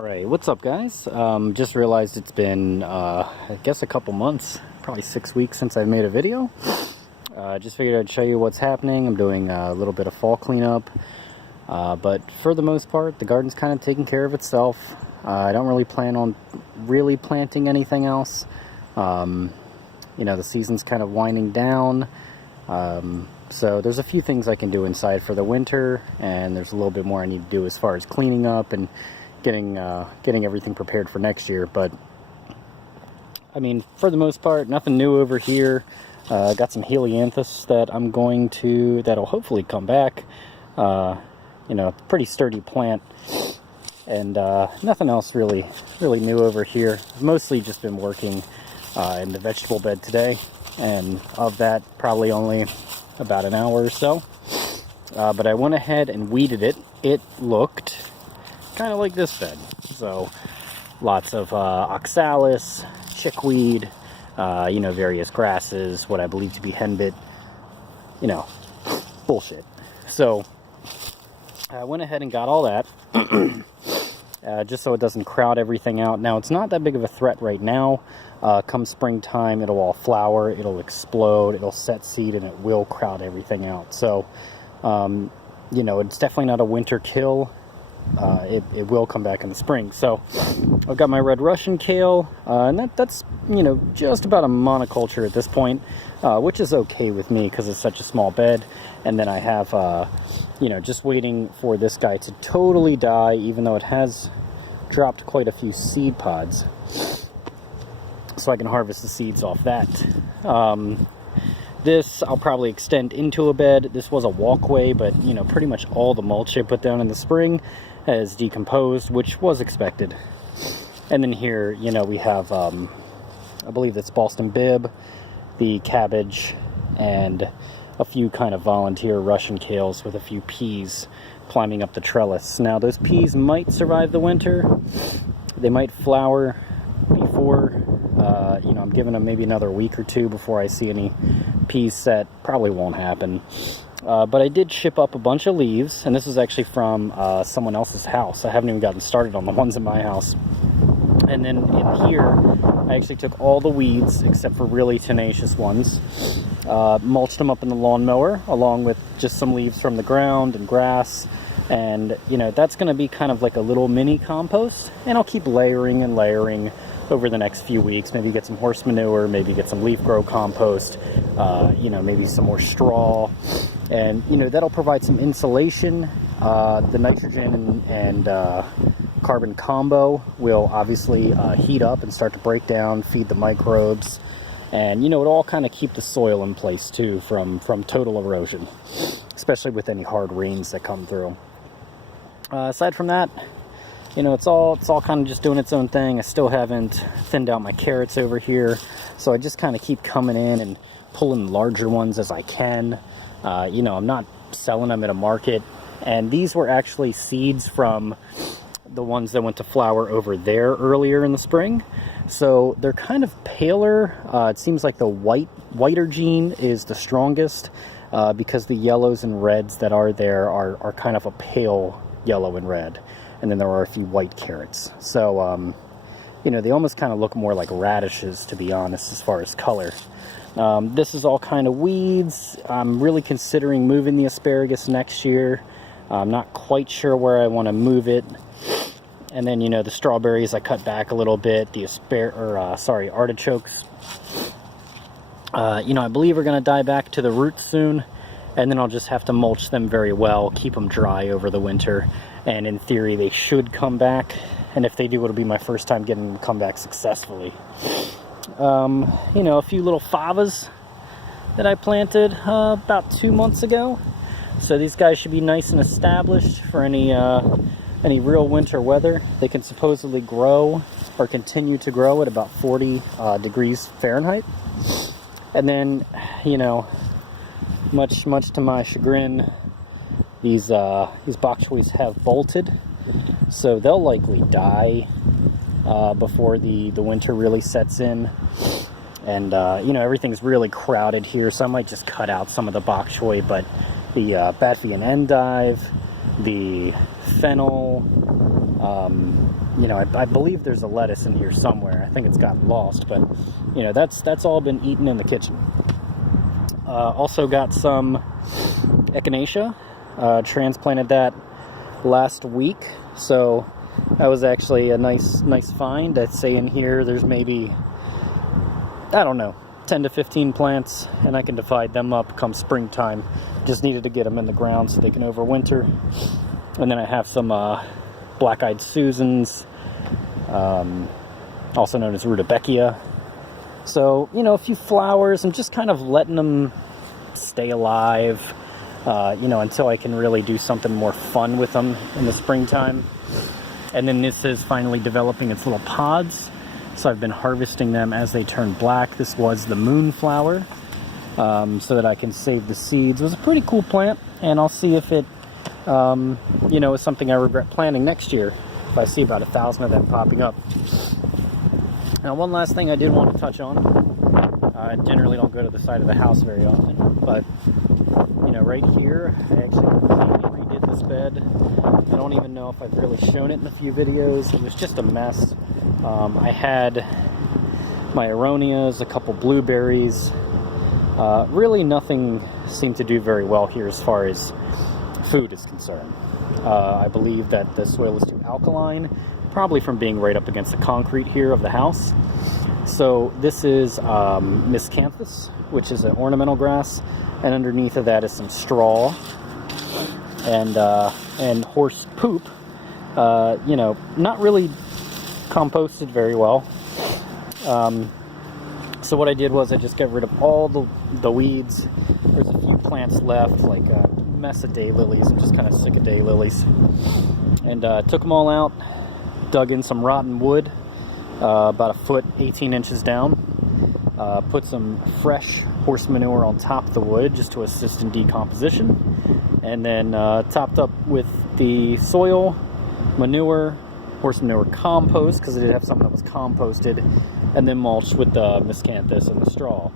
Alright, what's up guys? Just realized it's been, I guess a couple months, probably 6 weeks since I've made a video. Just figured I'd show you what's happening. I'm doing a little bit of fall cleanup, but for the most part, the garden's kind of taking care of itself. I don't really plan on really planting anything else. You know, the season's kind of winding down, so there's a few things I can do inside for the winter, and there's a little bit more I need to do as far as cleaning up and getting everything prepared for next year. But I mean, for the most part, nothing new over here. Got some helianthus that'll hopefully come back. You know, pretty sturdy plant, and nothing else really new over here. Mostly just been working in the vegetable bed today, and of that probably only about an hour or so. But I went ahead and weeded it. It looked kind of like this bed. So lots of oxalis, chickweed, you know, various grasses, what I believe to be henbit, you know, bullshit. So I went ahead and got all that just so it doesn't crowd everything out. Now, it's not that big of a threat right now. Come springtime, it'll all flower, it'll explode, it'll set seed, and it will crowd everything out. So, you know, it's definitely not a winter kill. It will come back in the spring. So I've got my red Russian kale, and that's, you know, just about a monoculture at this point, which is okay with me because it's such a small bed. And then I have, you know, just waiting for this guy to totally die, even though it has dropped quite a few seed pods, so I can harvest the seeds off that. This I'll probably extend into a bed. This was a walkway, but, you know, pretty much all the mulch I put down in the spring has decomposed, which was expected. And then here, you know, we have, I believe that's Boston Bib, the cabbage, and a few kind of volunteer Russian kales with a few peas climbing up the trellis. Now, those peas might survive the winter. They might flower before, you know, I'm giving them maybe another week or two before I see any peas set. Probably won't happen. But I did ship up a bunch of leaves, and this was actually from someone else's house. I haven't even gotten started on the ones in my house. And then in here, I actually took all the weeds, except for really tenacious ones, mulched them up in the lawnmower, along with just some leaves from the ground and grass. And, you know, that's going to be kind of like a little mini compost, and I'll keep layering and layering over the next few weeks. Maybe get some horse manure, maybe get some leaf grow compost, you know, maybe some more straw. And, you know, that'll provide some insulation. The nitrogen and carbon combo will obviously heat up and start to break down, feed the microbes. And, you know, it'll all kind of keep the soil in place, too, from total erosion, especially with any hard rains that come through. Aside from that, you know, it's all kind of just doing its own thing. I still haven't thinned out my carrots over here, so I just kind of keep coming in and pulling larger ones as I can. You know, I'm not selling them at a market, and these were actually seeds from the ones that went to flower over there earlier in the spring. So they're kind of paler. It seems like the whiter gene is the strongest, because the yellows and reds that are there are kind of a pale yellow and red. And then there are a few white carrots. So, you know, they almost kind of look more like radishes, to be honest, as far as color. This is all kind of weeds. I'm really considering moving the asparagus next year. I'm not quite sure where I want to move it. And then, you know, the strawberries I cut back a little bit. The artichokes, you know, I believe are going to die back to the roots soon. And then I'll just have to mulch them very well, keep them dry over the winter. And in theory, they should come back. And if they do, it'll be my first time getting them to come back successfully. You know, a few little favas that I planted about 2 months ago. So these guys should be nice and established for any real winter weather. They can supposedly grow or continue to grow at about 40 degrees Fahrenheit. And then, you know, much to my chagrin, these bok choys have bolted, so they'll likely die before the winter really sets in. And you know, everything's really crowded here, so I might just cut out some of the bok choy. But the Batvian endive, the fennel, you know, I believe there's a lettuce in here somewhere. I think it's gotten lost, but you know, that's all been eaten in the kitchen. Also got some echinacea, transplanted that last week, so that was actually a nice find. I'd say in here there's maybe, I don't know, 10 to 15 plants, and I can divide them up come springtime. Just needed to get them in the ground so they can overwinter. And then I have some black-eyed Susans, also known as rudbeckia. So, you know, a few flowers. I'm just kind of letting them stay alive, you know, until I can really do something more fun with them in the springtime. And then this is finally developing its little pods. So I've been harvesting them as they turn black. This was the moonflower, so that I can save the seeds. It was a pretty cool plant, and I'll see if it, you know, is something I regret planting next year, if I see about 1,000 of them popping up. Now, one last thing I did want to touch on. I generally don't go to the side of the house very often, but, you know, right here, I actually completely redid this bed. I don't even know if I've really shown it in a few videos. It was just a mess. I had my aronias, a couple blueberries. Really nothing seemed to do very well here as far as food is concerned. I believe that the soil is too alkaline, probably from being right up against the concrete here of the house. So this is miscanthus, which is an ornamental grass, and underneath of that is some straw and horse poop. You know, not really composted very well. So what I did was I just got rid of all the weeds. There's a few plants left, like a mess of daylilies. I'm just kind of sick of daylilies. And took them all out, dug in some rotten wood, about 1 foot, 18 inches down. Put some fresh horse manure on top of the wood just to assist in decomposition. And then topped up with the soil, manure, horse manure compost, because I did have some that was composted, and then mulched with the miscanthus and the straw.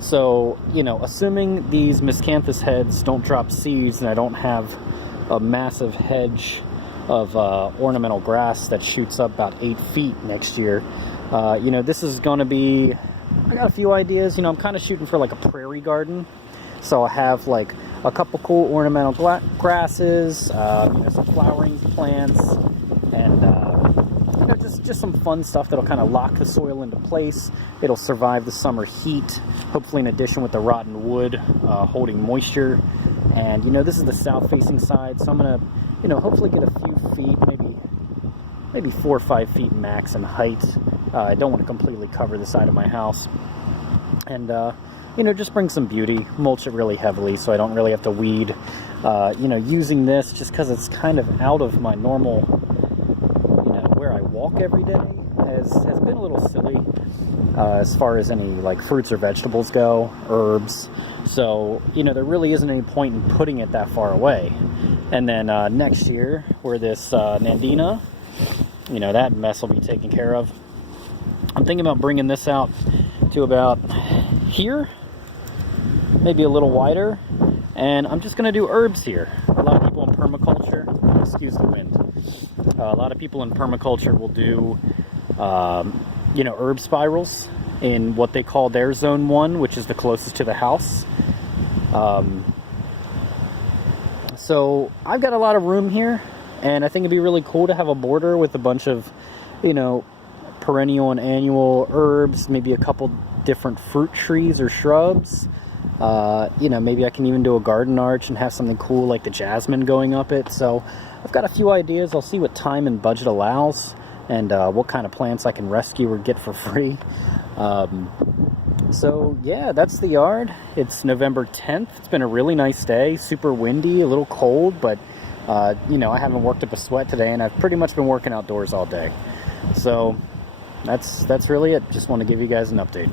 So, you know, assuming these miscanthus heads don't drop seeds and I don't have a massive hedge of ornamental grass that shoots up about 8 feet next year, you know, this is going to be, I got a few ideas. You know, I'm kind of shooting for like a prairie garden. So I have like a couple cool ornamental grasses, you know, some flowering plants, and you know, just some fun stuff that'll kind of lock the soil into place. It'll survive the summer heat, hopefully in addition with the rotten wood holding moisture. And you know, this is the south-facing side, so I'm gonna, you know, hopefully get a few feet, maybe 4 or 5 feet max in height. I don't want to completely cover the side of my house, and you know, just bring some beauty. Mulch it really heavily so I don't really have to weed. You know, using this just because it's kind of out of my normal, you know, where I walk every day has been a little silly as far as any like fruits or vegetables go, herbs. So, you know, there really isn't any point in putting it that far away. And then next year, where this Nandina, you know, that mess will be taken care of. I'm thinking about bringing this out to about here, maybe a little wider, and I'm just going to do herbs here. A lot of people in permaculture, excuse the wind, a lot of people in permaculture will do, you know, herb spirals in what they call their zone 1, which is the closest to the house. So I've got a lot of room here, and I think it'd be really cool to have a border with a bunch of, you know, perennial and annual herbs, maybe a couple different fruit trees or shrubs. You know, maybe I can even do a garden arch and have something cool like the jasmine going up it. So I've got a few ideas. I'll see what time and budget allows, and what kind of plants I can rescue or get for free. So yeah, that's the yard. It's November 10th. It's been a really nice day, super windy, a little cold, but you know, I haven't worked up a sweat today, and I've pretty much been working outdoors all day. So that's really it. Just want to give you guys an update.